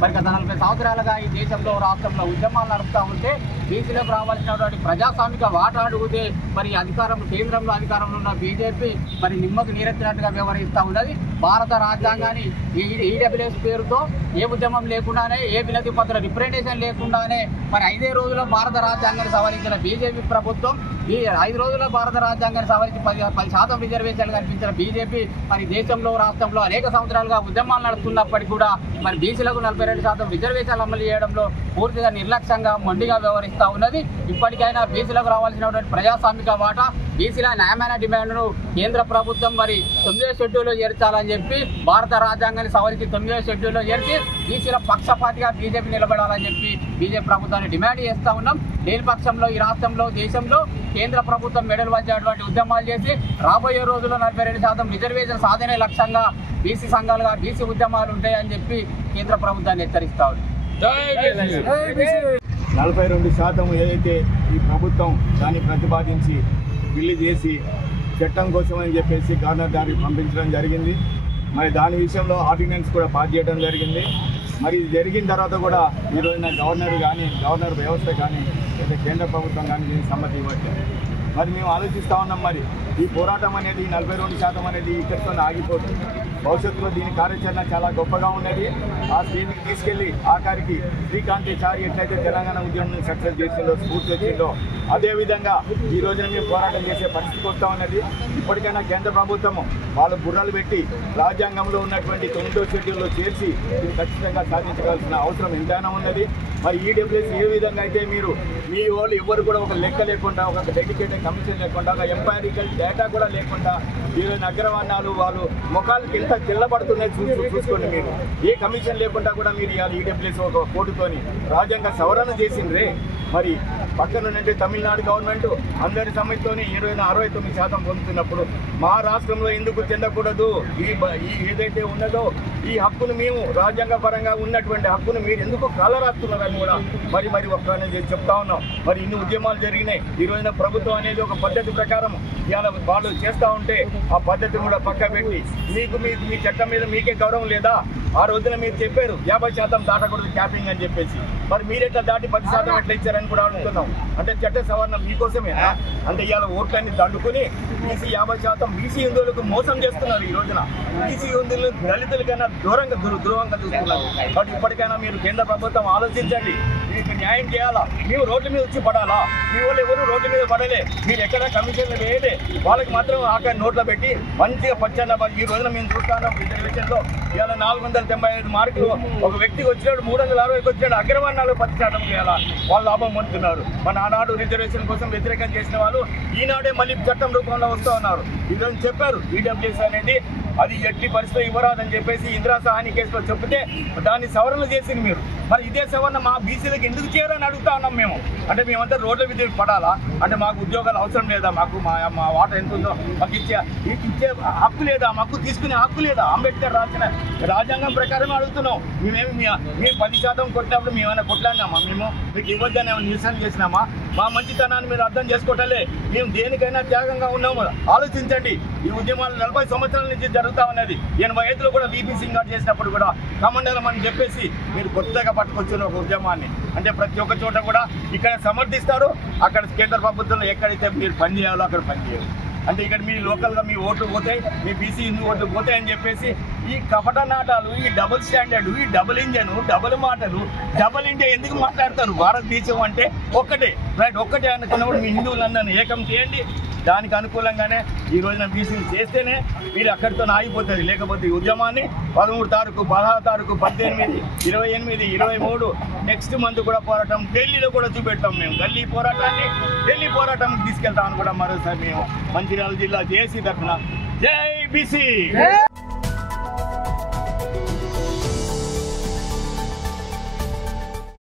మరి గత 40 సంవత్సరాలుగా ఈ దేశంలో రాష్ట్రంలో ఉద్యమాలు నడుపుతూ ఉంటే బీసీలకు రావాల్సినటువంటి ప్రజాస్వామిక వాటా అడిగితే మరి కేంద్రంలో అధికారంలో ఉన్న బీజేపీ మరి నిమ్మకు నీరెత్తినట్టుగా వ్యవహరిస్తూ ఉన్నది. భారత రాజ్యాంగాన్ని ఈడబ్ల్యూఎస్ పేరుతో ఏ ఉద్యమం లేకుండానే ఏ వినతి పత్ర రిప్రజెంటేషన్ లేకుండానే మరి 5 రోజుల్లో భారత రాజ్యాంగాన్ని సవరించిన బీజేపీ ప్రభుత్వం ఈ 5 రోజుల్లో భారత రాజ్యాంగాన్ని సవరించి 10% రిజర్వేషన్లు కల్పించిన బీజేపీ మరి దేశంలో రాష్ట్రంలో అనేక సంవత్సరాలుగా ఉద్యమాలు నడుస్తున్నప్పటికీ కూడా మరి బీసీలకు 42% రిజర్వేషన్లు అమలు చేయడంలో పూర్తిగా నిర్లక్ష్యంగా మొండిగా వ్యవహరిస్తూ ఉన్నది. ఇప్పటికైనా బీసీలకు రావాల్సినటువంటి ప్రజాస్వామిక వాటా బీసీల న్యాయమైన డిమాండ్ను కేంద్ర ప్రభుత్వం మరి 9వ షెడ్యూల్లో చేర్చాలని చెప్పి భారత రాజ్యాంగాన్ని సవరించి 9వ షెడ్యూల్లో చేర్చి బీసీల పక్షపాతిగా బీజేపీ నిలబడాలని చెప్పి బీజేపీ ప్రభుత్వాన్ని డిమాండ్ చేస్తూ ఉన్నాం. లేని పక్షంలో ఈ రాష్ట్రంలో దేశంలో కేంద్ర ప్రభుత్వం మెడలు వంచేటువంటి ఉద్యమాలు చేసి రాబోయే రోజుల్లో 42% రిజర్వేషన్ సాధనే లక్ష్యంగా బీసీ సంఘాలుగా బీసీ ఉద్యమాలు ఉంటాయని చెప్పి కేంద్ర ప్రభుత్వాన్ని హెచ్చరిస్తా ఉంది. 42% ఏదైతే ఈ ప్రభుత్వం దాన్ని ప్రతిపాదించి బిల్లు చేసి చట్టం కోసం అని చెప్పేసి గవర్నర్ గారికి పంపించడం జరిగింది. మరి దాని విషయంలో ఆర్డినెన్స్ కూడా పాస్ చేయడం జరిగింది. మరి ఇది జరిగిన తర్వాత కూడా ఈరోజున గవర్నర్ వ్యవస్థ కానీ లేదా కేంద్ర ప్రభుత్వం కానీ దీనికి సమ్మతి ఇవ్వట్లేదు. మరి మేము ఆలోచిస్తూ ఉన్నాం, మరి ఈ పోరాటం అనేది 42% అనేది ఇక్కడితో ఆగిపోతుంది. భవిష్యత్తులో దీని కార్యాచరణ చాలా గొప్పగా ఉన్నది. ఆ స్టేజ్కి తీసుకెళ్లి ఆఖరికి శ్రీకాంతాచారి ఎట్లయితే తెలంగాణ ఉద్యమం సక్సెస్ చేసిందో, స్ఫూర్తి వచ్చిందో, అదేవిధంగా ఈ రోజున మేము పోరాటం చేసే పరిస్థితికి వస్తూ ఉన్నది. ఇప్పటికైనా కేంద్ర ప్రభుత్వము వాళ్ళు బుర్రలు పెట్టి రాజ్యాంగంలో ఉన్నటువంటి 9వ షెడ్యూల్లో చేర్చి ఇది ఖచ్చితంగా సాధించవలసిన అవసరం ఎంతైనా ఉన్నది. మరి ఈడబ్ల్యూఎస్ ఏ విధంగా అయితే మీ వాళ్ళు ఎవరు కూడా ఒక లెక్క లేకుండా, ఒక డెడికేటెడ్ కమిషన్ లేకుండా, ఒక ఎంపైరికల్ డేటా కూడా లేకుండా ఈరోజు అగ్రవర్ణాలు వాళ్ళు ముఖాలకి ఎంత తెల్లబడుతున్నాయి చూసుకోండి. మీరు ఏ కమిషన్ లేకుండా కూడా మీరు ఇవాళ ఈడబ్ల్యూఎస్ ఒక కోర్టుతోని రాజ్యాంగ సవరణ చేసిండ్రే. మరి పక్కనుంటే తమిళనాడు గవర్నమెంట్ అందరి సమ్మెతోని 69% పొందుతున్నప్పుడు మా రాష్ట్రంలో ఎందుకు చెందకూడదు? ఈ ఏదైతే ఉన్నదో ఈ హక్కును మేము రాజ్యాంగ పరంగా ఉన్నటువంటి హక్కును మీరు ఎందుకు కాలరాస్తున్నారని కూడా మరి ఒక్కనే చెప్తా ఉన్నాం. మరి ఇన్ని ఉద్యమాలు జరిగినాయి. ఈ రోజున ప్రభుత్వం అనేది ఒక పద్ధతి ప్రకారం ఇవాళ వాళ్ళు చేస్తూ ఉంటే ఆ పద్ధతిని కూడా పక్క పెట్టి మీ చట్టం మీద మీకే గౌరవం లేదా? ఆ రోజున మీరు చెప్పారు 50% దాటకూడదు క్యాపింగ్ అని చెప్పేసి. మరి మీరెట్లా దాటి 10% ఎట్లా ఇచ్చారని కూడా అడుగుతున్నాం. అంటే చట్ట సవరణ మీకోసమేనా? అంటే ఇవాళ ఓట్లన్నీ దండుకుని బీసీ 50% బీసీ హిందువులకు మోసం చేస్తున్నారు. ఈ రోజున బీసీ హిందువులు దళితులకైనా ధృవంగా చూస్తున్నారు. కాబట్టి ఇప్పటికైనా మీరు కేంద్ర ప్రభుత్వం ఆలోచించండి. మీకు న్యాయం చేయాలా? మేము రోడ్ల మీద వచ్చి పడాలా? మీ వాళ్ళు ఎవరు రోడ్ల మీద పడలే. మీరు ఎక్కడ కమిషన్లు వేయలే. వాళ్ళకి మాత్రం ఆఖరి నోట్లో పెట్టి మంచిగా ఈ రోజున మేము చూస్తున్నాం. రిజర్వేషన్లో ఇవాళ 495 మార్కులు ఒక వ్యక్తికి వచ్చినాడు, 360కి వచ్చినాడు. అగ్రవర్ణాలు 10% చేయాలా? వాళ్ళు లాభం పొందుతున్నారు. మన ఆనాడు రిజర్వేషన్ కోసం వ్యతిరేకం చేసిన వాళ్ళు ఈనాడే మళ్ళీ చట్టం రూపంలో వస్తూ ఉన్నారు. ఈరోజు చెప్పారు ఈడబ్ల్యూఎస్ అనేది అది ఎట్టి పరిస్థితిలో ఇవ్వరాదని చెప్పేసి ఇందిరా సహాని కేసులో చెప్తే దాన్ని సవరణ చేసింది మీరు. మరి ఇదే సవరణ మా బీసీలకు ఎందుకు చేయరని అడుగుతా ఉన్నాం మేము. అంటే మేమంతా రోడ్ల మీద పడాలా? అంటే మాకు ఉద్యోగాలు అవసరం లేదా? మాకు మా వాటా ఎంత ఉందో మాకు ఇచ్చే హక్కు లేదా? మాకు తీసుకునే హక్కు లేదా? అంబేద్కర్ రాసిన రాజ్యాంగం ప్రకారం అడుగుతున్నాం. మేమేమి మీరు 10% కొట్టినప్పుడు మేమైనా కొట్లాడినామా? మేము మీకు ఇవ్వద్దని ఏమైనా నిరసన చేసినామా? మా మంచితనాన్ని మీరు అర్థం చేసుకోవటలే. మేము దేనికైనా త్యాగంగా ఉన్నాము. ఆలోచించండి. ఈ ఉద్యమాలు 40 సంవత్సరాల నుంచి జరుగుతూ ఉన్నది. 85లో కూడా బీపీ సింగ్ గారు చేసినప్పుడు కూడా కమండలం అని చెప్పేసి మీరు కొత్తగా పట్టుకొచ్చిన ఒక ఉద్యమాన్ని. అంటే ప్రతి ఒక్క చోట కూడా ఇక్కడ సమర్థిస్తారు, అక్కడ కేంద్ర ప్రభుత్వంలో ఎక్కడైతే మీరు పని చేయాలో అక్కడ పని చేయాలి. అంటే ఇక్కడ మీ లోకల్గా మీ ఓట్లు పోతాయి, మీ బీసీ హిందూ ఓట్లు పోతాయి అని చెప్పేసి ఈ కపట నాటాలు, ఈ డబుల్ స్టాండర్డ్, ఈ డబుల్ ఇంజన్, డబుల్ మాటలు, డబుల్ ఇండియా ఎందుకు మాట్లాడతారు? భారతదేశం అంటే ఒక్కటే, రైట్? ఒక్కటే అనుకున్నప్పుడు మీ హిందువులందరినీ ఏకం చేయండి. దానికి అనుకూలంగానే ఈ రోజున బీసీలు చేస్తేనే మీరు అక్కడితో ఆగిపోతుంది. లేకపోతే ఈ ఉద్యమాన్ని 13 తారీఖు, 16 తారీఖు, 18, 28, 23 నెక్స్ట్ మంత్ కూడా పోరాటం ఢిల్లీలో కూడా చూపెడతాం. మేము ఢిల్లీ పోరాటానికి తీసుకెళ్తామని కూడా మరోసారి మేము మంచిర్యాల జిల్లా జేఏసీ తరఫున జై బీసీ.